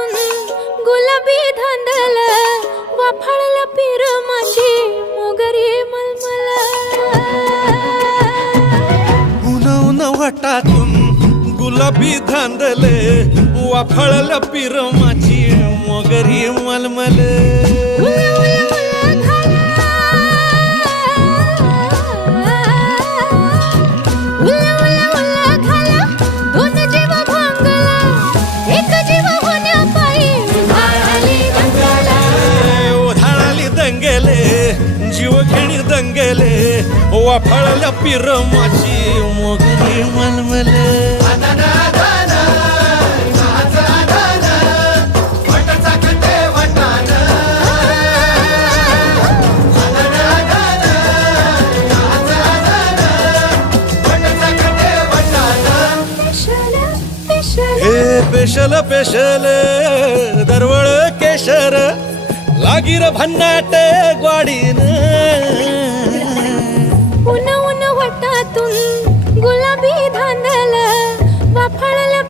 घासून गुलाबी धांदल वाफाळला पीर माझी मोगरी मलमल उन उन वाटातून गुलाबी धांदले वाफाळला पीर माझी मोगरी मलमल जीव घेणी दंगेले वाफाळल्या पीर माझी मोगरी मलमले हे पेशल पेशल दरवळ केशर लागीर भन्नाट ग्वाडी